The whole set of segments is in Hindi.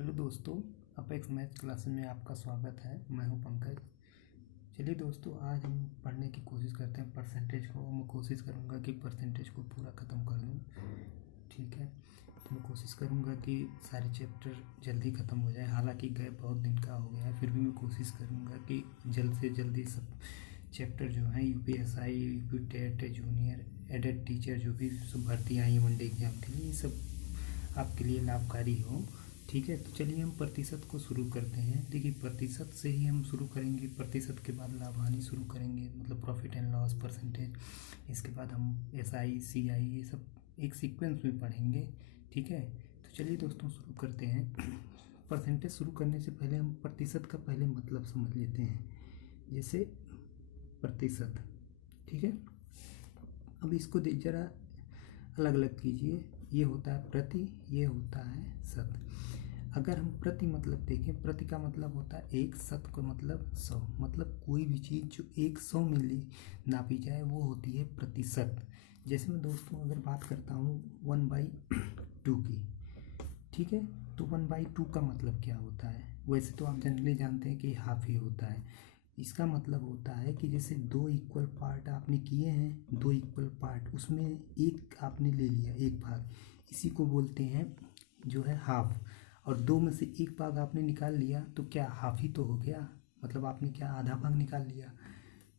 हेलो दोस्तों, अपेक्स मैथ क्लासेस में आपका स्वागत है। मैं हूं पंकज। चलिए दोस्तों, आज हम पढ़ने की कोशिश करते हैं परसेंटेज को। मैं कोशिश करूंगा कि परसेंटेज को पूरा ख़त्म कर दूं। ठीक है, तो मैं कोशिश करूंगा कि सारे चैप्टर जल्दी ख़त्म हो जाए। हालांकि गैप बहुत दिन का हो गया है, फिर भी मैं कोशिश करूंगा कि जल्द से जल्दी सब चैप्टर जो हैं UPSI, UP TET, junior aided teacher जो भी सब भर्तियाँ आई वनडे एग्ज़ाम के लिए, ये सब आपके लिए लाभकारी हो। ठीक है, तो चलिए हम प्रतिशत को शुरू करते हैं। देखिए, प्रतिशत से ही हम शुरू करेंगे। प्रतिशत के बाद लाभ हानि शुरू करेंगे, मतलब प्रॉफिट एंड लॉस परसेंटेज। इसके बाद हम एसआई, सीआई, ये सब एक सीक्वेंस में पढ़ेंगे। ठीक है, तो चलिए दोस्तों शुरू करते हैं। परसेंटेज शुरू करने से पहले हम प्रतिशत का पहले मतलब समझ लेते हैं। जैसे प्रतिशत, ठीक है, अब इसको ज़रा अलग अलग कीजिए। ये होता है प्रति, ये होता है शत। अगर हम प्रति मतलब देखें, प्रति का मतलब होता है एक, शत का मतलब 100। मतलब कोई भी चीज़ जो 100 में नापी जाए वो होती है प्रतिशत। जैसे मैं दोस्तों अगर बात करता हूँ 1/2 की, ठीक है, तो 1/2 का मतलब क्या होता है? वैसे तो आप जनरली जानते हैं कि हाफ ही होता है। इसका मतलब होता है कि जैसे 2 इक्वल पार्ट आपने किए हैं, 2 इक्वल पार्ट, उसमें एक आपने ले लिया, एक भाग, इसी को बोलते हैं जो है हाफ। और 2 में से एक भाग आपने निकाल लिया तो क्या हाफ ही तो हो गया, मतलब आपने क्या आधा भाग निकाल लिया।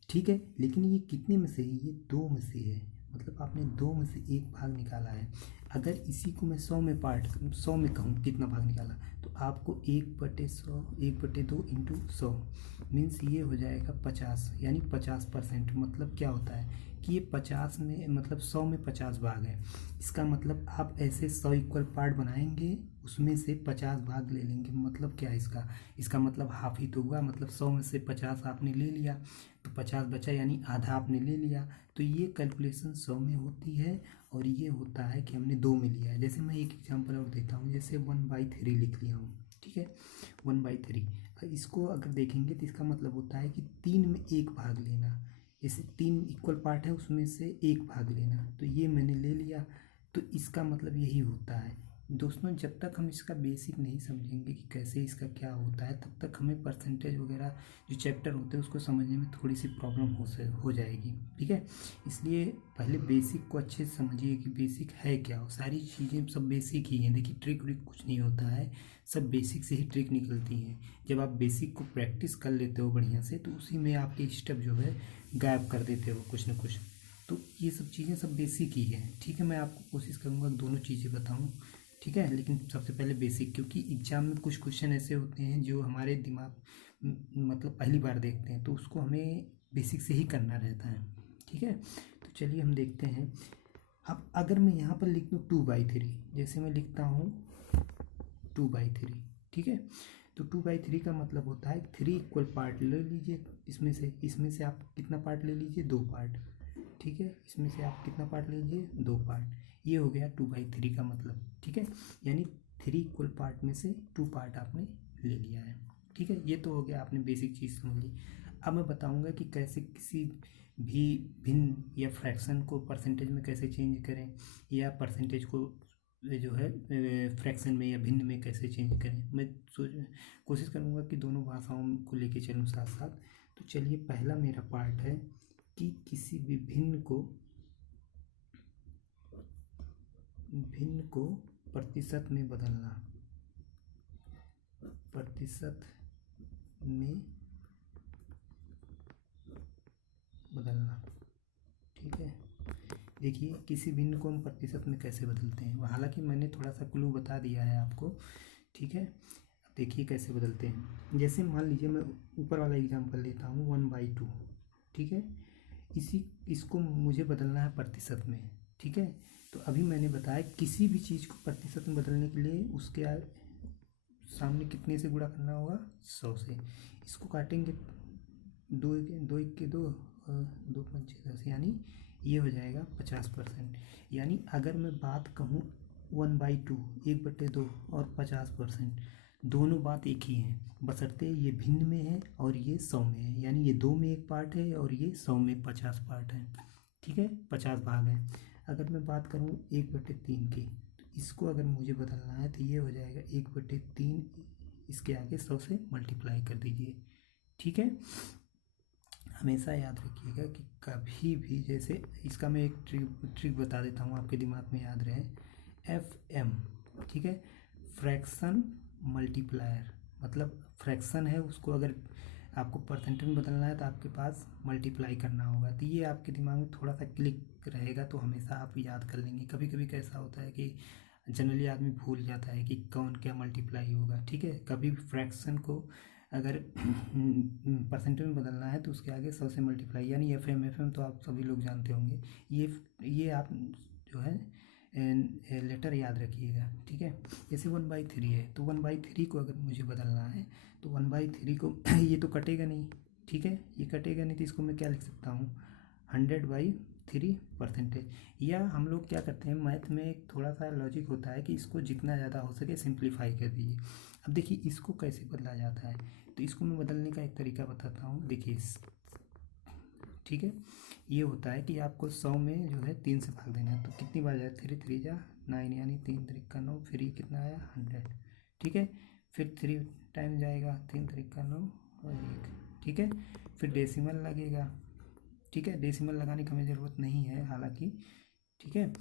ठीक है, लेकिन ये कितने में से है? ये 2 में से है, मतलब आपने 2 में से एक भाग निकाला है। अगर इसी को मैं 100 में कहूँ कितना भाग निकाला, तो आपको 1/100, 1/2 इंटू 100 मीन्स ये हो जाएगा 50, यानी 50%। मतलब क्या होता है कि ये 50 में, मतलब 100 में 50 भाग है। इसका मतलब आप ऐसे 100 इक्वल पार्ट बनाएंगे, उसमें से 50 भाग ले लेंगे। मतलब क्या है इसका मतलब हाफ ही तो हुआ। मतलब 100 में से 50 आपने ले लिया तो 50 बचा, यानी आधा आपने ले लिया। तो ये कैलकुलेशन 100 में होती है और ये होता है कि हमने 2 में लिया है। जैसे मैं एक एग्जांपल और देता हूँ, जैसे 1/3 लिख लिया हूँ। ठीक है, 1/3। इसको अगर देखेंगे तो इसका मतलब होता है कि 3 में एक भाग लेना। जैसे 3 इक्वल पार्ट है, उसमें से एक भाग लेना, तो ये मैंने ले लिया। तो इसका मतलब यही होता है दोस्तों। जब तक हम इसका बेसिक नहीं समझेंगे कि कैसे इसका क्या होता है, तब तक हमें परसेंटेज वगैरह जो चैप्टर होते हैं उसको समझने में थोड़ी सी प्रॉब्लम हो जाएगी। ठीक है, इसलिए पहले बेसिक को अच्छे से समझिए कि बेसिक है क्या। हो सारी चीज़ें सब बेसिक ही हैं। देखिए, ट्रिक व्रिक कुछ नहीं होता है, सब बेसिक से ही ट्रिक निकलती हैं। जब आप बेसिक को प्रैक्टिस कर लेते हो बढ़िया से, तो उसी में आपके स्टेप जो है गायब कर देते हो कुछ ना कुछ। तो ये सब चीज़ें सब बेसिक ही हैं। ठीक है, मैं आपको कोशिश करूँगा दोनों चीज़ें बताऊँ। ठीक है, लेकिन सबसे पहले बेसिक, क्योंकि एग्जाम में कुछ क्वेश्चन ऐसे होते हैं जो हमारे दिमाग मतलब पहली बार देखते हैं, तो उसको हमें बेसिक से ही करना रहता है। ठीक है, तो चलिए हम देखते हैं। अब अगर मैं यहाँ पर लिख दूँ 2/3, जैसे मैं लिखता हूँ 2/3, ठीक है, तो 2/3 का मतलब होता है 3 इक्वल पार्ट ले लीजिए। इसमें से आप कितना पार्ट ले लीजिए? 2 पार्ट। ठीक है, इसमें से आप कितना पार्ट लीजिए? 2 पार्ट। ये हो गया 2/3 का मतलब। ठीक है, यानी 3 इक्वल पार्ट में से 2 पार्ट आपने ले लिया है। ठीक है, ये तो हो गया, आपने बेसिक चीज़ समझ ली। अब मैं बताऊंगा कि कैसे किसी भी भिन्न या फ्रैक्शन को परसेंटेज में कैसे चेंज करें, या परसेंटेज को जो है फ्रैक्शन में या भिन्न में कैसे चेंज करें। मैं कोशिश करूँगा कि दोनों भाषाओं को लेके चलूँ साथ साथ। तो चलिए, पहला मेरा पार्ट है कि किसी भी भिन्न को प्रतिशत में बदलना। प्रतिशत में बदलना, ठीक है। देखिए, किसी भिन्न को हम प्रतिशत में कैसे बदलते हैं। हालांकि मैंने थोड़ा सा क्लू बता दिया है आपको। ठीक है, अब देखिए कैसे बदलते हैं। जैसे मान लीजिए मैं ऊपर वाला एग्जांपल लेता हूँ 1/2। ठीक है, इसको मुझे बदलना है प्रतिशत में। ठीक है, तो अभी मैंने बताया किसी भी चीज़ को प्रतिशत में बदलने के लिए उसके सामने कितने से गुणा करना होगा? 100 से। इसको काटेंगे, 2 1 के 2, 2 5 10, यानी ये हो जाएगा 50%। यानी अगर मैं बात कहूँ 1/2, 1/2 और 50%, दोनों बात एक ही है, बशर्ते ये भिन्न में है और ये 100 में है। यानी ये 2 में एक पार्ट है और ये 100 में 50 पार्ट है। ठीक है, 50 भाग है। अगर मैं बात करूँ 1/3 की, तो इसको अगर मुझे बदलना है तो ये हो जाएगा 1/3, इसके आगे 100 से मल्टीप्लाई कर दीजिए। ठीक है, हमेशा याद रखिएगा कि कभी भी, जैसे इसका मैं एक ट्रिक बता देता हूँ आपके दिमाग में याद रहे। FM, ठीक है, फ्रैक्शन मल्टीप्लायर, मतलब फ्रैक्शन है, उसको अगर आपको परसेंटेज में बदलना है तो आपके पास मल्टीप्लाई करना होगा। तो ये आपके दिमाग में थोड़ा सा क्लिक रहेगा तो हमेशा आप याद कर लेंगे। कभी कभी कैसा होता है कि जनरली आदमी भूल जाता है कि कौन क्या मल्टीप्लाई होगा। ठीक है, कभी फ्रैक्शन को अगर परसेंटेज में बदलना है तो उसके आगे 100 से मल्टीप्लाई, यानी FM तो आप सभी लोग जानते होंगे। ये आप जो है लेटर याद रखिएगा। ठीक है, जैसे 1/3 है तो 1/3 को अगर मुझे बदलना है तो 1/3 को ये तो कटेगा नहीं। ठीक है, ये कटेगा नहीं तो इसको मैं क्या लिख सकता हूँ, 100/3%। या हम लोग क्या करते हैं मैथ में, एक थोड़ा सा लॉजिक होता है कि इसको जितना ज़्यादा हो सके सिंप्लीफाई कर दीजिए। अब देखिए इसको कैसे बदला जाता है, तो इसको मैं बदलने का एक तरीका बताता हूँ। देखिए ठीक है, ये होता है कि आपको 100 में जो है 3 से भाग देना है, तो कितनी बार जाए, 3 3 जा 9, यानी 3 3 का 9, फिर ये कितना आया 100। ठीक है, फिर 3 टाइम जाएगा, 3 3 का 9 और 1। ठीक है, फिर डेसिमल लगेगा। ठीक है, डेसिमल लगाने की हमें ज़रूरत नहीं है हालांकि। ठीक है,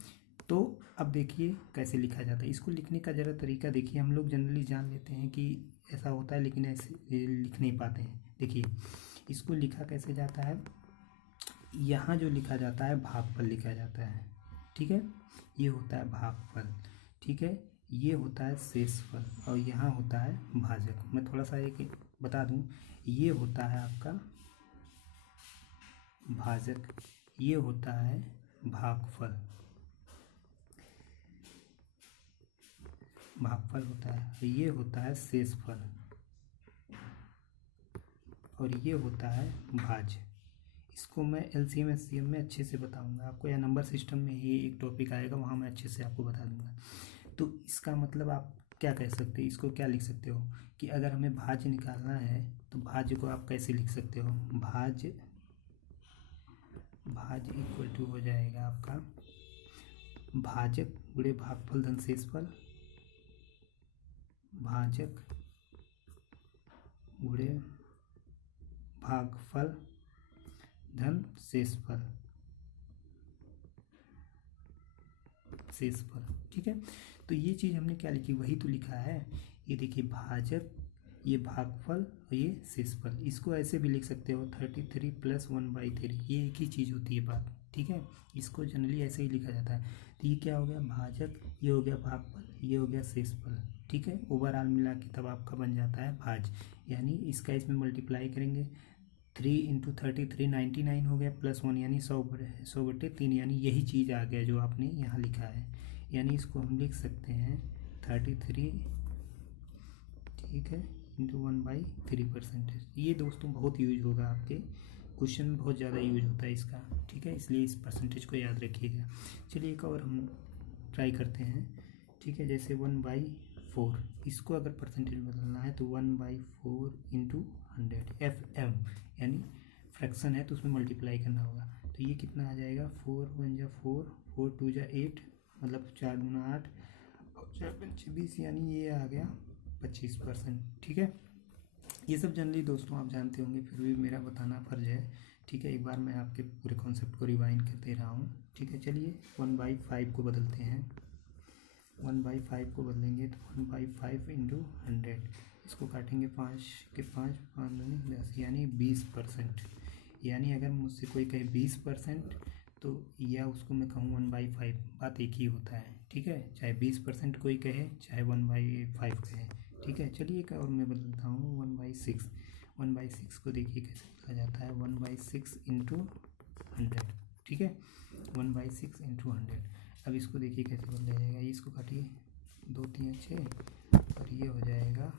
तो अब देखिए कैसे लिखा जाता है। इसको लिखने का ज़रा तरीका देखिए, हम लोग जनरली जान लेते हैं कि ऐसा होता है लेकिन ऐसे लिख नहीं पाते हैं। देखिए इसको लिखा कैसे जाता है, यहाँ जो लिखा जाता है भागफल लिखा जाता है। ठीक है, ये होता है भागफल। ठीक है, ये होता है शेषफल और यहाँ होता है भाजक। मैं थोड़ा सा एक बता दूँ, ये होता है आपका भाजक, ये होता है भागफल, भागफल होता है, ये होता है शेषफल और ये होता है भाज्य। इसको मैं LCM SCM में अच्छे से बताऊंगा आपको, या नंबर सिस्टम में ही एक टॉपिक आएगा, वहाँ मैं अच्छे से आपको बता दूंगा। तो इसका मतलब आप क्या कह सकते हैं, इसको क्या लिख सकते हो कि अगर हमें भाज्य निकालना है तो भाज्य को आप कैसे लिख सकते हो, भाज्य इक्वल टू हो जाएगा आपका भाजक गुणे भागफल धन शेषफल, भाजक गुणे भागफल धन शेषफल। ठीक है, तो ये चीज़ हमने क्या लिखी, वही तो लिखा है। ये देखिए भाजक, ये भागफल और ये शेषफल। इसको ऐसे भी लिख सकते हो 33 + 1/3, ये एक ही चीज़ होती है बात। ठीक है, इसको जनरली ऐसे ही लिखा जाता है। तो ये क्या हो गया भाजक, ये हो गया भागफल, ये हो गया शेषफल। ठीक है, ओवरऑल मिला के तब आपका बन जाता है भाज्य, यानी इसका इसमें मल्टीप्लाई करेंगे, 3 × 33 99 हो गया, +1 यानी 100/3, यानी यही चीज़ आ गया जो आपने यहाँ लिखा है। यानी इसको हम लिख सकते हैं 33, ठीक है, × 1/3%। ये दोस्तों बहुत यूज होगा आपके क्वेश्चन में, बहुत ज़्यादा यूज होता है इसका। ठीक है, इसलिए इस परसेंटेज को याद रखिएगा। चलिए एक और हम ट्राई करते हैं। ठीक है, जैसे 1/4, इसको अगर परसेंटेज बदलना है तो 1/4 × 100, FM यानी फ्रैक्शन है तो उसमें मल्टीप्लाई करना होगा। तो ये कितना आ जाएगा, 4 × 1 = 4, 4 × 2 = 8, मतलब 4 × 8 और 4 × 5 = 20, यानी ये आ गया 25%। ठीक है, ये सब जनरली दोस्तों आप जानते होंगे, फिर भी मेरा बताना फ़र्ज है। ठीक है, एक बार मैं आपके पूरे कॉन्सेप्ट को रिवाइंड कर दे रहा हूँ। ठीक है, चलिए 1/5 को बदलते हैं। 1/5 को बदलेंगे तो 1/5 × 100, इसको काटेंगे 5 के 5, 5 दूनी 10, यानी 20%। यानी अगर मुझसे कोई कहे 20% तो या उसको मैं कहूँ 1/5, बात एक ही होता है। ठीक है, चाहे 20% कोई कहे चाहे 1/5 कहे। ठीक है, चलिए एक और मैं बदलता हूँ 1/6। 1/6 को देखिए कैसे बदला जाता है, 1/6 × 100। ठीक है, 1/6 × 100। अब इसको देखिए कैसे बदला जाएगा, इसको काटिए 2 3 6 और ये हो जाएगा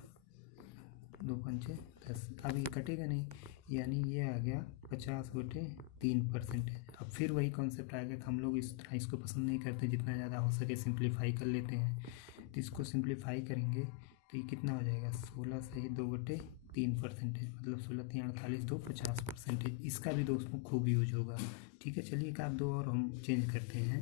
2 5 10। अब ये कटेगा नहीं, यानी ये आ गया 50/3%। अब फिर वही कॉन्सेप्ट आ गया कि हम लोग इस तरह इसको पसंद नहीं करते, जितना ज़्यादा हो सके सिंप्लीफाई कर लेते हैं। तो इसको सिंप्लीफाई करेंगे तो ये कितना हो जाएगा, 16 से 2/3%, मतलब 16 3 48, 2 50%। इसका भी दोस्तों खूब यूज होगा। ठीक है, चलिए एक आध दो और हम चेंज करते हैं।